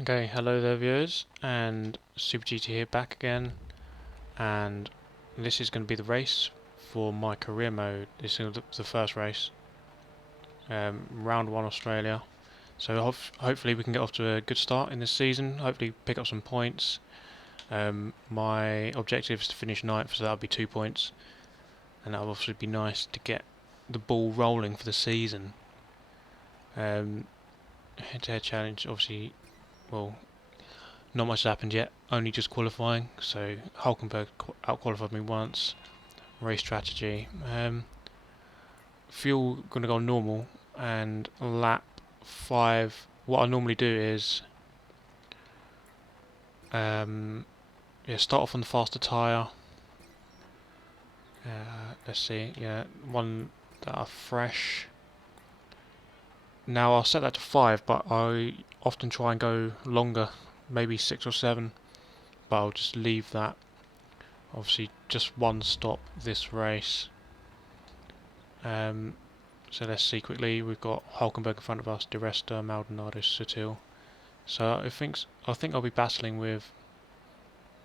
Okay, hello there viewers, and Super GT here back again, and this is going to be the race for my career mode. This is the first race, round 1 Australia, so hopefully we can get off to a good start in this season, hopefully pick up some points. My objective is to finish 9th, so that'll be 2 points, and that'll obviously be nice to get the ball rolling for the season. Head-to-head challenge, obviously, well, not much has happened yet, only just qualifying, so Hulkenberg out-qualified me once. Race strategy. Fuel going to go normal, and lap 5, what I normally do is start off on the faster tyre. Let's see, one that are fresh. Now I'll set that to 5, but I often try and go longer, maybe 6 or 7, but I'll just leave that. Obviously just one stop this race. So let's see quickly. We've got Hulkenberg in front of us, Di Resta, Maldonado, Sutil. So I think I'll be battling with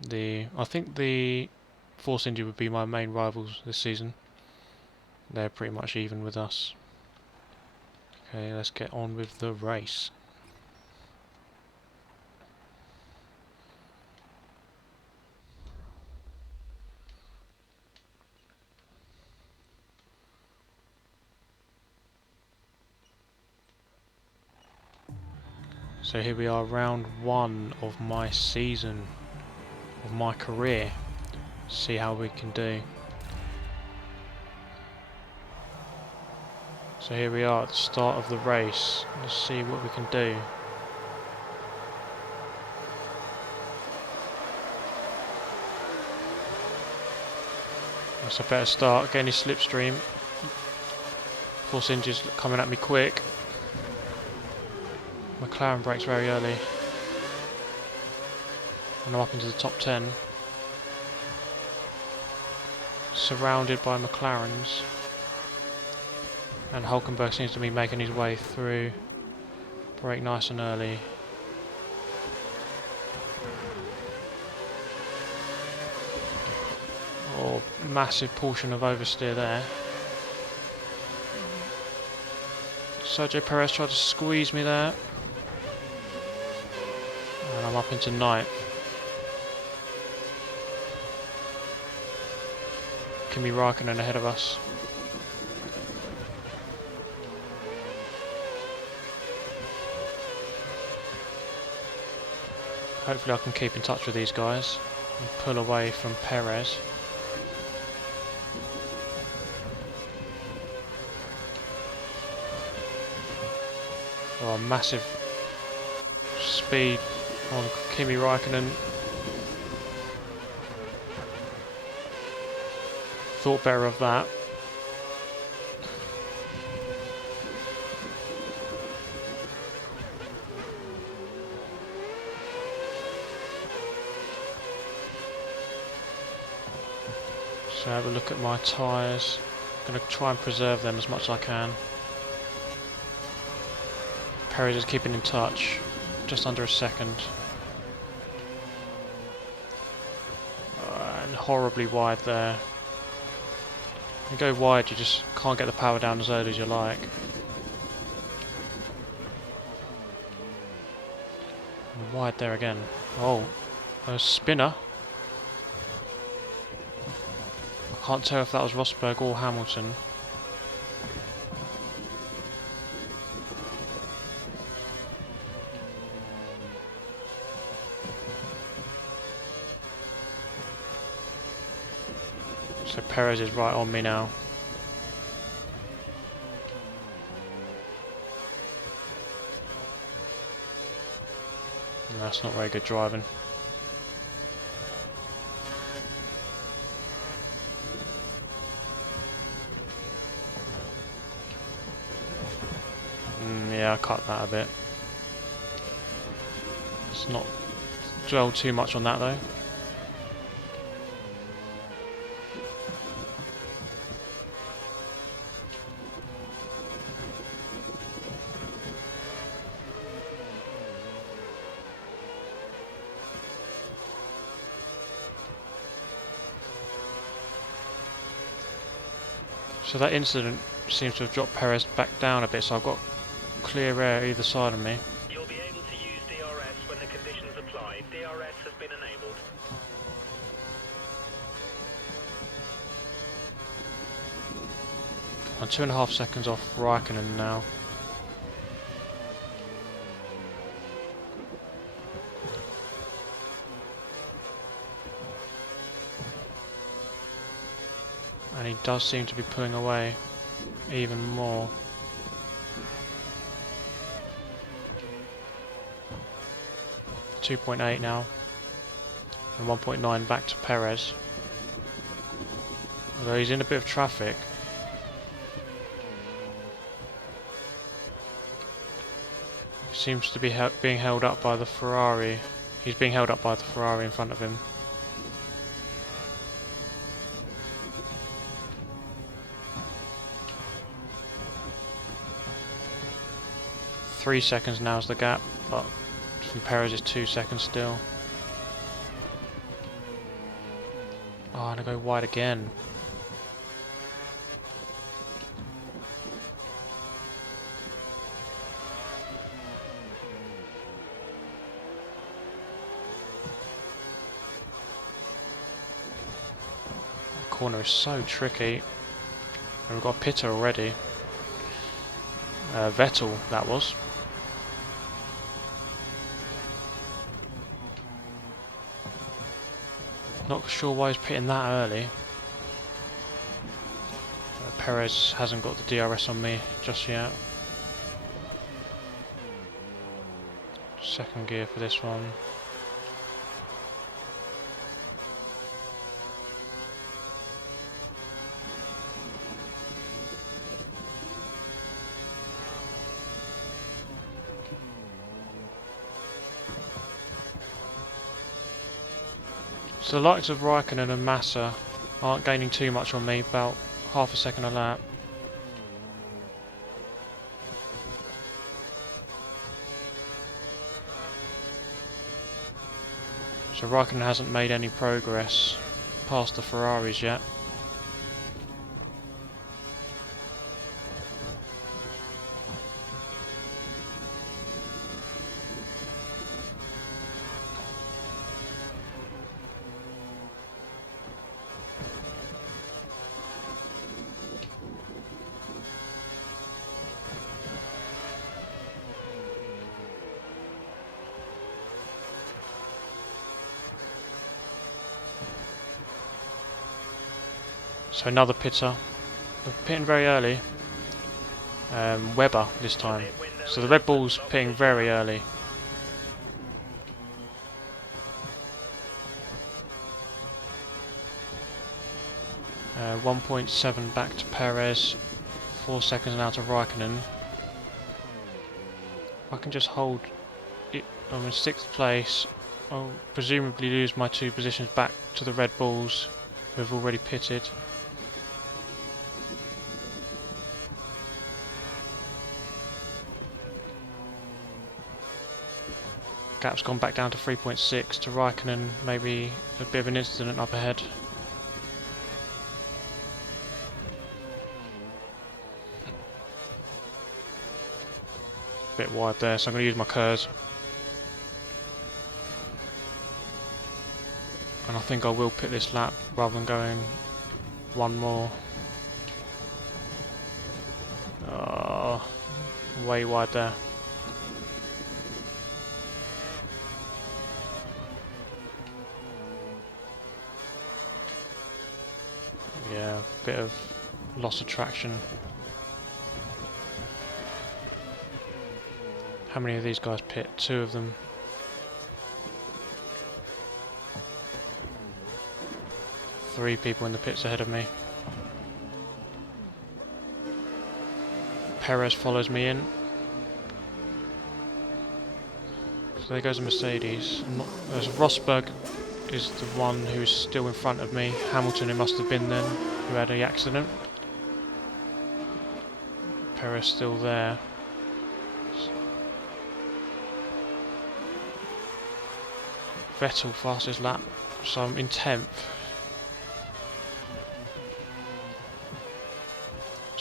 I think the Force India would be my main rivals this season. They're pretty much even with us. Okay, let's get on with the race. So here we are, round 1 of my season, of my career. See how we can do. So here we are at the start of the race. Let's see what we can do. That's a better start, getting his slipstream. Force India's coming at me quick. McLaren brakes very early. And I'm up into the top 10. Surrounded by McLarens. And Hulkenberg seems to be making his way through. Brake nice and early. Oh, massive portion of oversteer there. Sergio Perez tried to squeeze me there. And I'm up into 9th. Kimi Raikkonen ahead of us. Hopefully I can keep in touch with these guys and pull away from Perez. Oh, massive speed on Kimi Raikkonen. Thought better of that. So have a look at my tyres. I'm going to try and preserve them as much as I can. Perez is keeping in touch, just under a second. And horribly wide there. When you go wide, you just can't get the power down as early as you like. And wide there again. Oh, a spinner. I can't tell if that was Rosberg or Hamilton. So Perez is right on me now. And that's not very good driving. Yeah, I cut that a bit. Let's not dwell too much on that though. So that incident seems to have dropped Perez back down a bit, so I've got clear air either side of me. You'll be able to use DRS when the conditions apply. DRS has been enabled. I'm 2.5 seconds off Raikkonen now. And he does seem to be pulling away even more. .8 now, and 1.9 back to Perez. Although he's in a bit of traffic. He seems to be being held up by the Ferrari. He's being held up by the Ferrari in front of him. Three seconds now is the gap, but from Perez it's 2 seconds still. Oh, and I go wide again. The corner is so tricky. And we've got a pitter already. Vettel, that was. Not sure why he's pitting that early. Perez hasn't got the DRS on me just yet. Second gear for this one. So the likes of Raikkonen and Massa aren't gaining too much on me, about half a second a lap. So Raikkonen hasn't made any progress past the Ferraris yet. So another pitter. They're pitting very early. Webber this time. So the Red Bull's pitting very early. Uh, 1.7 back to Perez. 4 seconds now to Raikkonen. If I can just hold it, I'm in 6th place. I'll presumably lose my 2 positions back to the Red Bulls, who have already pitted. Gap's gone back down to 3.6 to Raikkonen, maybe a bit of an incident up ahead. Bit wide there, so I'm going to use my KERS. And I think I will pit this lap rather than going one more. Oh, way wide there. Yeah, bit of loss of traction. How many of these guys pit? 2 of them. Three people in the pits ahead of me. Perez follows me in. So there goes a Mercedes. There's Rosberg is the one who's still in front of me. Hamilton, it must have been then, who had the accident. Perez still there. Vettel fastest lap, so I'm in 10th.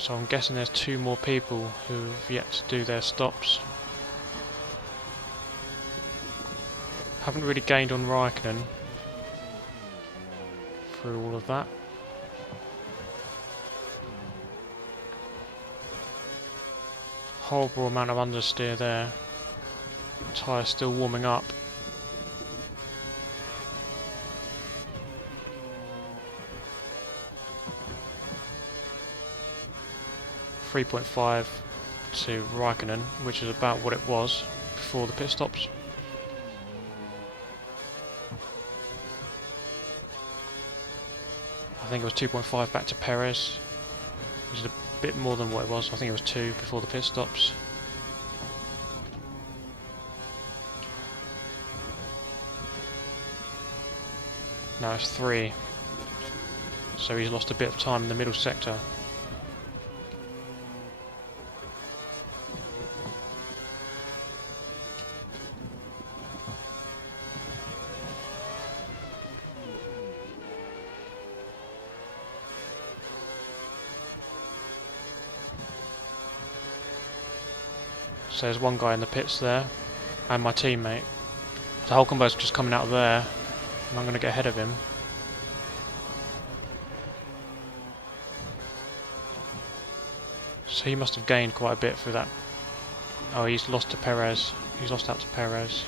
So I'm guessing there's 2 more people who've yet to do their stops. Haven't really gained on Raikkonen through all of that. Horrible amount of understeer there. Tyre's still warming up. .5 to Raikkonen, which is about what it was before the pit stops. I think it was 2.5 back to Perez, which is a bit more than what it was. I think it was 2 before the pit stops. Now it's 3. So he's lost a bit of time in the middle sector. So there's one guy in the pits there, and my teammate. So Hulkenberg's just coming out of there, and I'm going to get ahead of him. So he must have gained quite a bit through that. Oh, he's lost to Perez. He's lost out to Perez.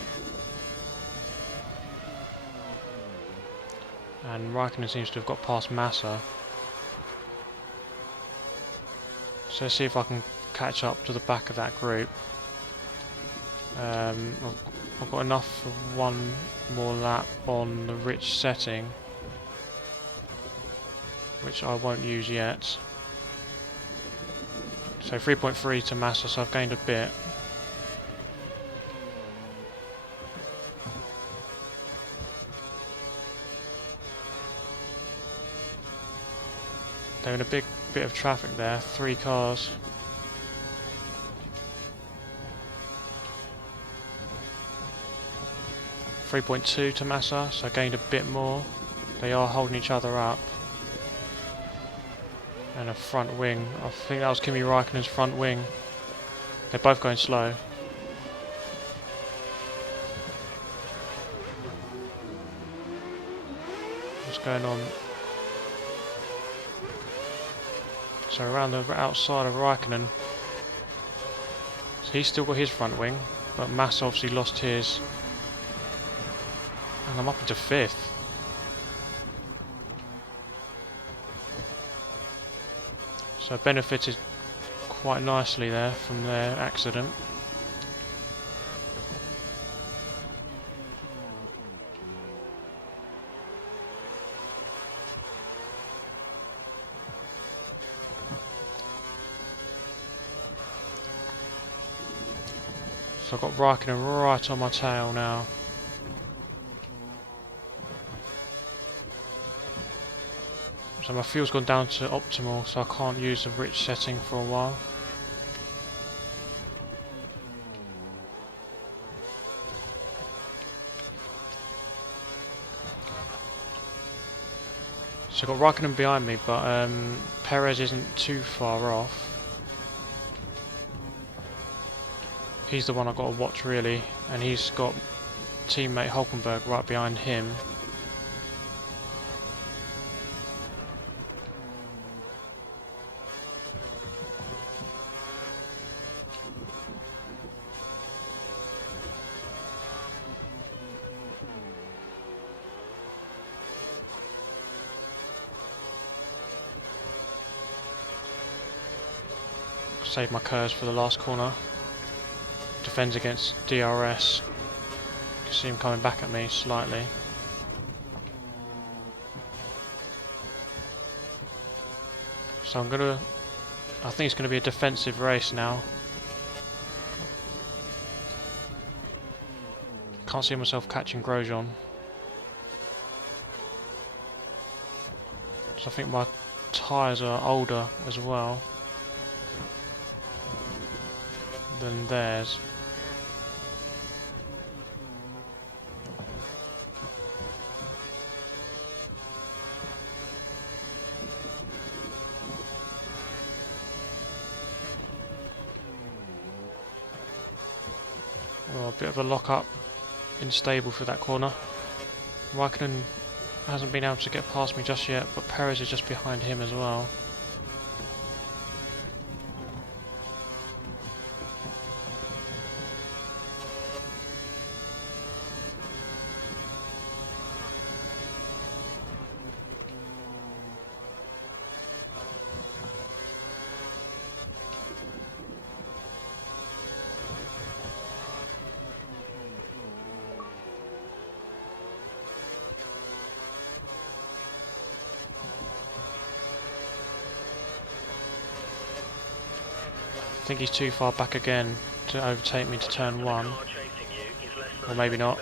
And Raikkonen seems to have got past Massa. So let's see if I can catch up to the back of that group. I've got enough for 1 more lap on the rich setting, which I won't use yet. So 3.3 to Massa, so I've gained a bit. They're in a big bit of traffic there, 3 cars. .2 to Massa, so I gained a bit more. They are holding each other up. And a front wing. I think that was Kimi Raikkonen's front wing. They're both going slow. What's going on? So around the outside of Raikkonen. So he's still got his front wing, but Massa obviously lost his. And I'm up into 5th. So I benefited quite nicely there from their accident. So I've got Raikkonen right on my tail now. So my fuel's gone down to optimal, so I can't use the rich setting for a while. So I've got Raikkonen behind me, but Perez isn't too far off. He's the one I've got to watch really, and he's got teammate Hulkenberg right behind him. Save my curves for the last corner. Defends against DRS. You can see him coming back at me slightly. So I think it's gonna be a defensive race now. Can't see myself catching Grosjean. So I think my tyres are older as well than theirs. a bit of a lock up in stable for that corner. Raikkonen hasn't been able to get past me just yet, but Perez is just behind him as well. I think he's too far back again to overtake me to turn 1. Or maybe not.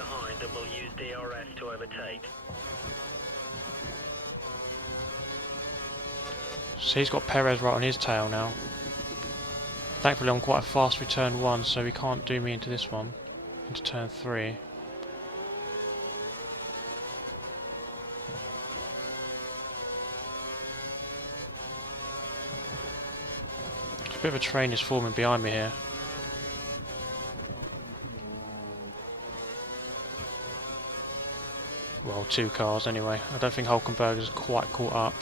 So he's got Perez right on his tail now. Thankfully I'm quite a fast return 1, so he can't do me into this one. Into turn 3. A bit of a train is forming behind me here. Well, 2 cars anyway. I don't think Hulkenberg is quite caught up.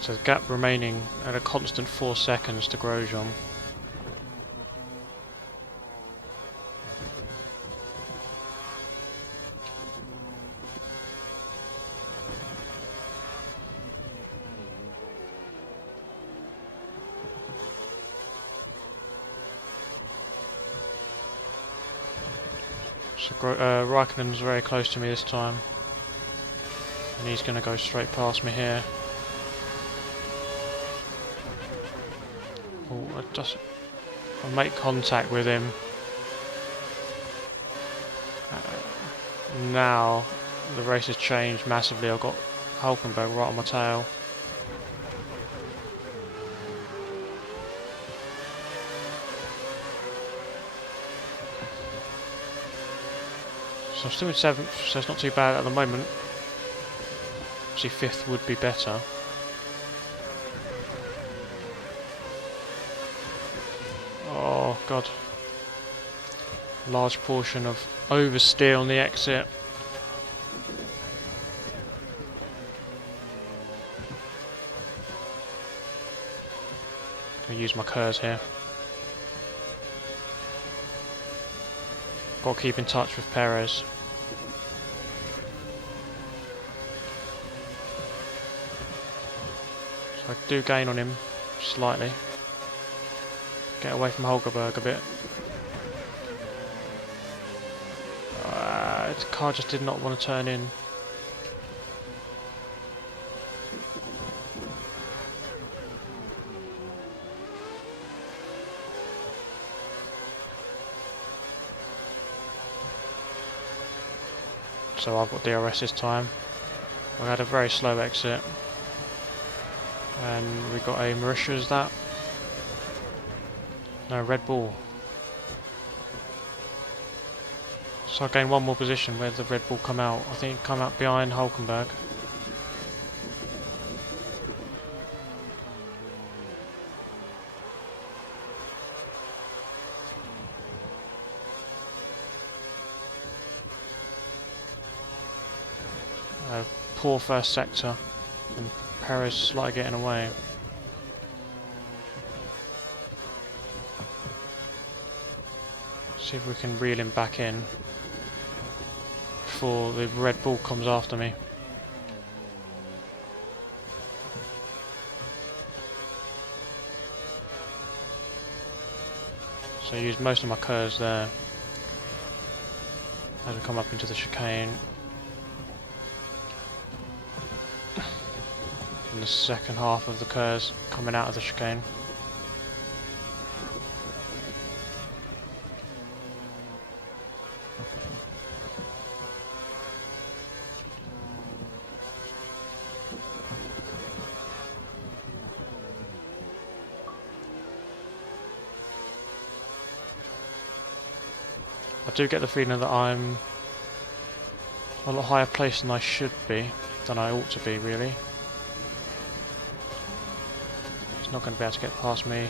So the gap remaining at a constant 4 seconds to Grosjean. So Raikkonen's very close to me this time. And he's going to go straight past me here. Oh, I'll make contact with him. Now the race has changed massively. I've got Hulkenberg right on my tail. So I'm still in 7th, so it's not too bad at the moment. Obviously 5th would be better. Oh god. Large portion of oversteer on the exit. I'll use my KERS here. Got to keep in touch with Perez. So I do gain on him slightly. Get away from Hulkenberg a bit. The car just did not want to turn in. So I've got DRS this time. I had a very slow exit. And we got a Marisha, is that? No, Red Bull. So I gained 1 more position where the Red Bull come out. I think it come out behind Hulkenberg. Poor first sector, and Perez slightly getting away. See if we can reel him back in before the Red Bull comes after me. So I used most of my KERS there as we come up into the chicane. In the second half of the KERS coming out of the chicane. I do get the feeling that I'm a lot higher placed than I should be, than I ought to be really. He's not going to be able to get past me.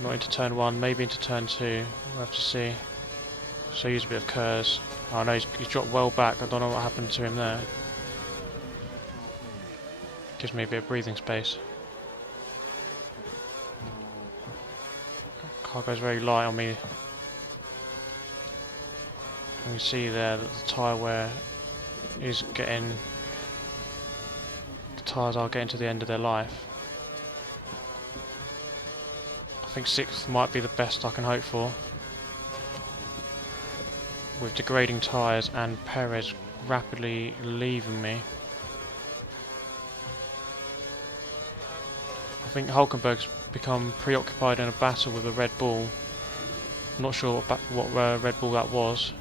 Not into turn 1, maybe into turn 2, we'll have to see. So use a bit of Kers. Oh no, he's dropped well back, I don't know what happened to him there. Gives me a bit of breathing space. Cargo's very light on me. And you see there that the tyre wear is getting... The tyres are getting to the end of their life. I think 6th might be the best I can hope for. With degrading tyres and Perez rapidly leaving me. I think Hulkenberg's become preoccupied in a battle with a Red Bull. I'm not sure what Red Bull that was.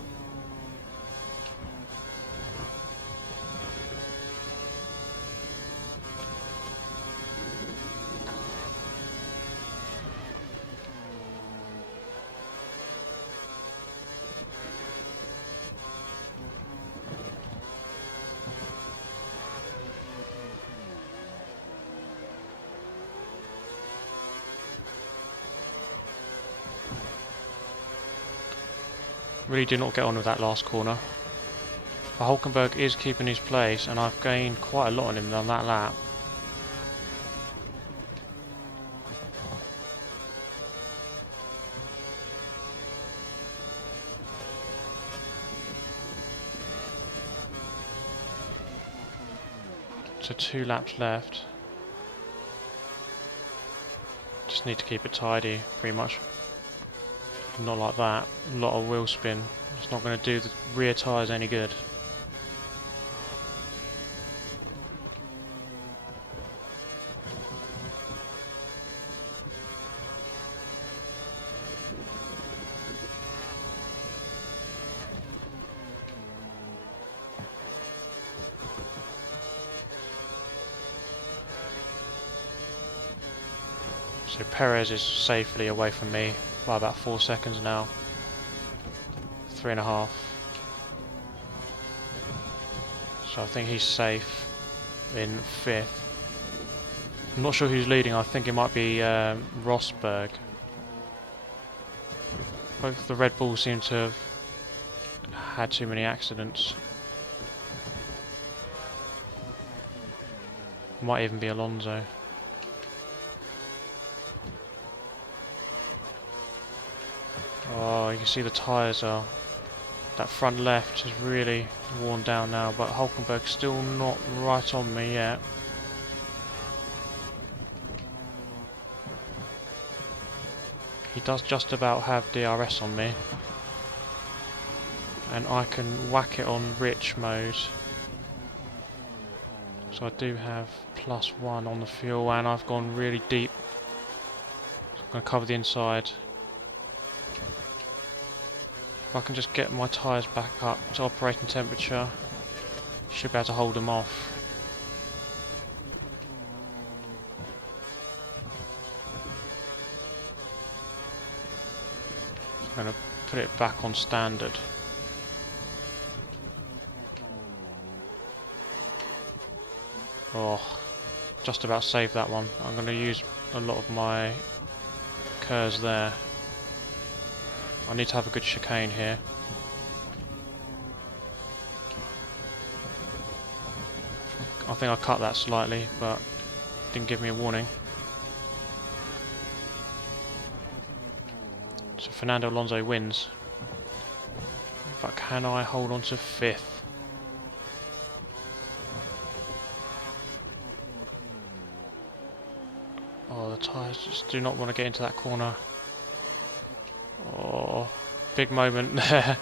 Really do not get on with that last corner. But Hulkenberg is keeping his place and I've gained quite a lot on him on that lap. So 2 laps left. Just need to keep it tidy, pretty much. Not like that. A lot of wheel spin. It's not going to do the rear tyres any good. So Perez is safely away from me by about 4 seconds now. 3.5. So I think he's safe in 5th. I'm not sure who's leading. I think it might be Rosberg. Both the Red Bulls seem to have had too many accidents. Might even be Alonso. Oh, you can see the tyres are... That front left is really worn down now, but Hulkenberg's still not right on me yet. He does just about have DRS on me. And I can whack it on rich mode. So I do have +1 on the fuel and I've gone really deep. So I'm going to cover the inside. If I can just get my tyres back up to operating temperature, should be able to hold them off. I'm going to put it back on standard. Oh, just about saved that one. I'm going to use a lot of my Kers there. I need to have a good chicane here. I think I cut that slightly, but didn't give me a warning. So Fernando Alonso wins. But can I hold on to 5th? Oh, the tyres just do not want to get into that corner. Oh, big moment there.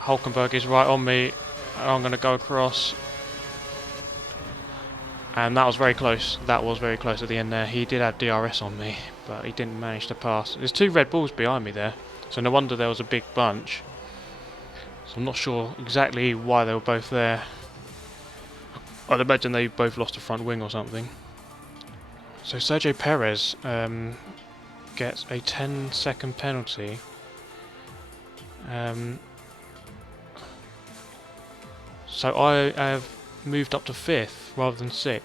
Hulkenberg is right on me, and I'm going to go across. And that was very close. That was very close at the end there. He did have DRS on me, but he didn't manage to pass. There's 2 Red Bulls behind me there, so no wonder there was a big bunch. So I'm not sure exactly why they were both there. I'd imagine they both lost a front wing or something. So Sergio Perez gets a 10-second penalty. So I have moved up to 5th rather than 6th,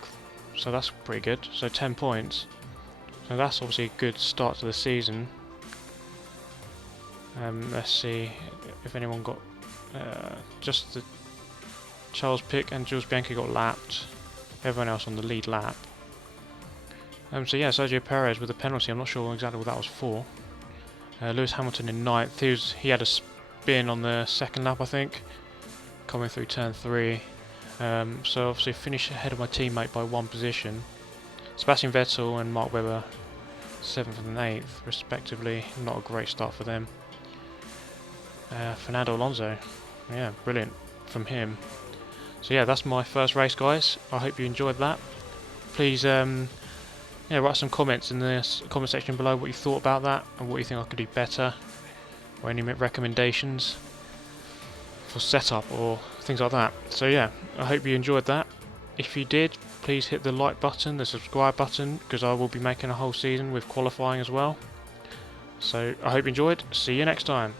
so that's pretty good. So 10 points. So that's obviously a good start to the season. Let's see if anyone got just the Charles Pick and Jules Bianchi got lapped. Everyone else on the lead lap. So yeah, Sergio Perez with a penalty. I'm not sure exactly what that was for. Lewis Hamilton in 9th. He had a spin on the 2nd lap, I think, coming through turn 3. So obviously finished ahead of my teammate by 1 position. Sebastian Vettel and Mark Webber 7th and 8th respectively. Not a great start for them. Fernando Alonso, yeah, brilliant from him. So yeah, that's my first race, guys. I hope you enjoyed that. Please write some comments in the comment section below what you thought about that and what you think I could do better, or any recommendations for setup or things like that. So yeah, I hope you enjoyed that. If you did, please hit the like button, the subscribe button, because I will be making a whole season with qualifying as well. So I hope you enjoyed. See you next time.